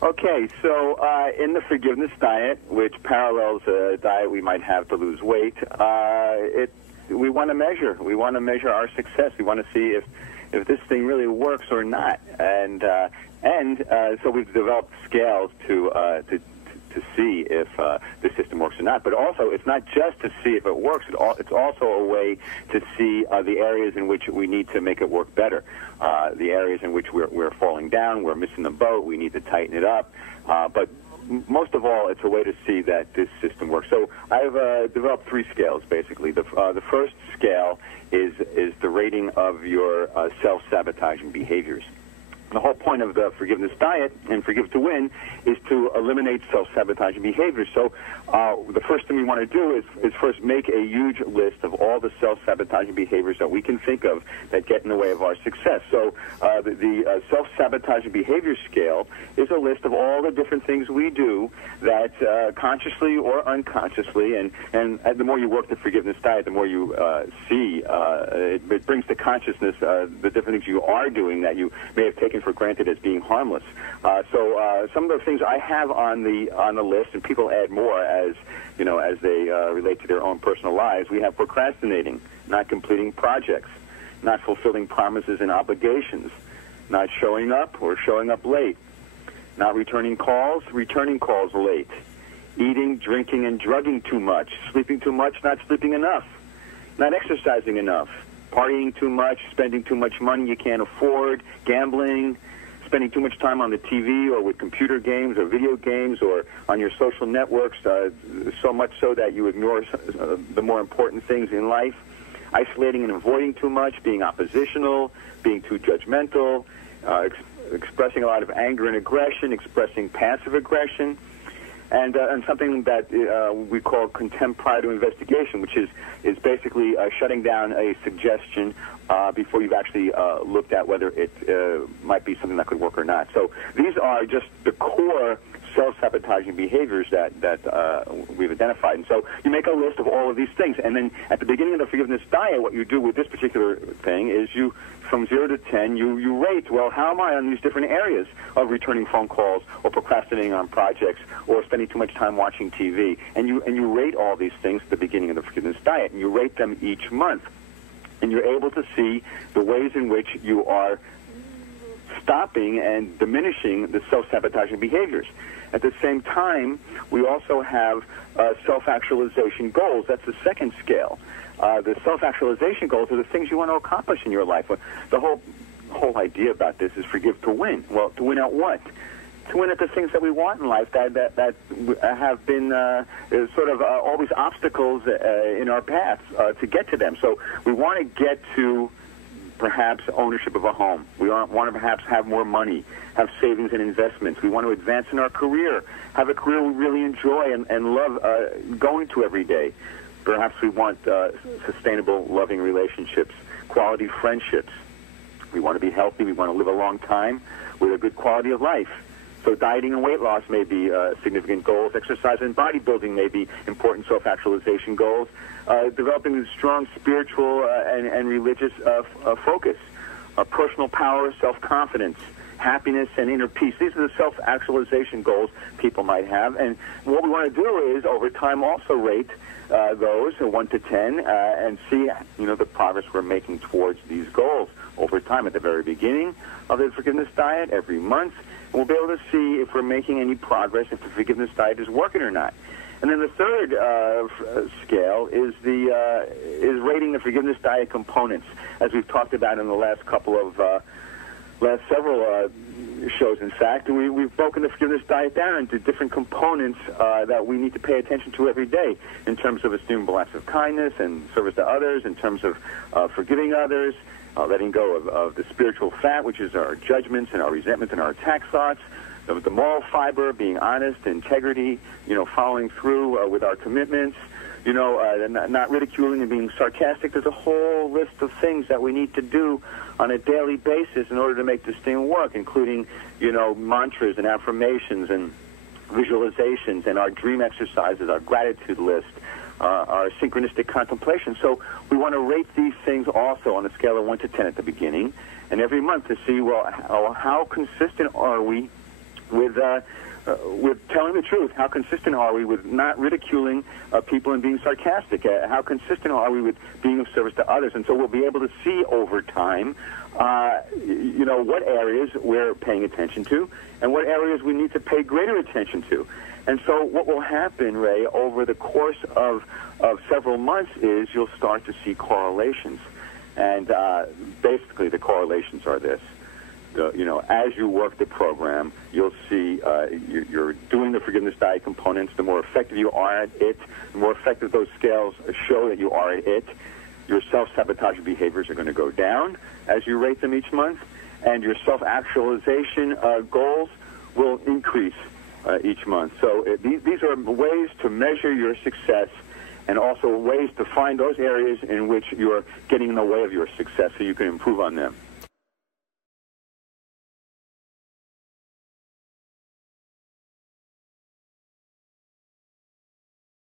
Okay, so in the forgiveness diet, which parallels a diet we might have to lose weight, we want to measure. We want to measure our success. We want to see if this thing really works or not. And so we've developed scales to see if the system works or not. But also, it's not just to see if it works. It's also a way to see the areas in which we need to make it work better, the areas in which we're falling down, we're missing the boat, we need to tighten it up. But most of all, it's a way to see that this system works. So I've developed three scales, basically. The first scale is the rating of your self-sabotaging behaviors. The whole point of the forgiveness diet and Forgive to Win is to eliminate self-sabotaging behaviors. So the first thing we want to do is first make a huge list of all the self-sabotaging behaviors that we can think of that get in the way of our success. So the self-sabotaging behavior scale is a list of all the different things we do that consciously or unconsciously, and the more you work the forgiveness diet, the more you see, it brings to consciousness the different things you are doing that you may have taken for granted as being harmless. So some of the things I have on the list, and people add more as they relate to their own personal lives. We have procrastinating, not completing projects, not fulfilling promises and obligations, not showing up or showing up late, not returning calls late, eating, drinking, and drugging too much, sleeping too much, not sleeping enough, not exercising enough, partying too much, spending too much money you can't afford, gambling, spending too much time on the TV or with computer games or video games or on your social networks, so much so that you ignore the more important things in life, isolating and avoiding too much, being oppositional, being too judgmental, expressing a lot of anger and aggression, expressing passive aggression, and something that we call contempt prior to investigation, which is basically shutting down a suggestion before you've actually looked at whether it might be something that could work or not. So these are just the core self-sabotaging behaviors that we've identified. And so you make a list of all of these things, and then at the beginning of the forgiveness diet, what you do with this particular thing is you, from 0 to 10, you rate, well, how am I on these different areas of returning phone calls or procrastinating on projects or spending too much time watching TV, and you rate all these things at the beginning of the forgiveness diet, and you rate them each month, and you're able to see the ways in which you are stopping and diminishing the self-sabotaging behaviors. At the same time, we also have self-actualization goals. That's the second scale. The self-actualization goals are the things you want to accomplish in your life. The whole idea about this is forgive to win. Well, to win at what? To win at the things that we want in life that have been sort of always obstacles in our paths to get to them. So we want to get to perhaps ownership of a home. We want to perhaps have more money, have savings and investments. We want to advance in our career, have a career we really enjoy and love going to every day. Perhaps we want sustainable, loving relationships, quality friendships. We want to be healthy. We want to live a long time with a good quality of life. So dieting and weight loss may be significant goals. Exercise and bodybuilding may be important self-actualization goals. Developing a strong spiritual and religious focus. Personal power, self-confidence, happiness, and inner peace. These are the self-actualization goals people might have. And what we want to do is, over time, also rate those 1 to 10 and see the progress we're making towards these goals over time. At the very beginning of the forgiveness diet, every month, and we'll be able to see if we're making any progress, if the forgiveness diet is working or not. And then the third scale is rating the forgiveness diet components, as we've talked about in the last several shows. In fact, we've broken the forgiveness diet down into different components that we need to pay attention to every day, in terms of esteemable acts of kindness and service to others, in terms of forgiving others, letting go of the spiritual fat, which is our judgments and our resentments and our attack thoughts, the moral fiber, being honest, integrity, following through with our commitments, not ridiculing and being sarcastic. There's a whole list of things that we need to do on a daily basis in order to make this thing work, including, mantras and affirmations and visualizations and our dream exercises, our gratitude list, our synchronistic contemplation. So we want to rate these things also on a scale of 1 to 10 at the beginning, and every month to see, well, how consistent are we with telling the truth. How consistent are we with not ridiculing people and being sarcastic? How consistent are we with being of service to others? And so we'll be able to see over time, what areas we're paying attention to and what areas we need to pay greater attention to. And so what will happen, Ray, over the course of several months is you'll start to see correlations. And basically the correlations are this. As you work the program, you'll see you're doing the forgiveness diet components. The more effective you are at it, the more effective those scales show that you are at it. Your self-sabotaging behaviors are going to go down as you rate them each month, and your self-actualization goals will increase each month. So these are ways to measure your success and also ways to find those areas in which you're getting in the way of your success so you can improve on them.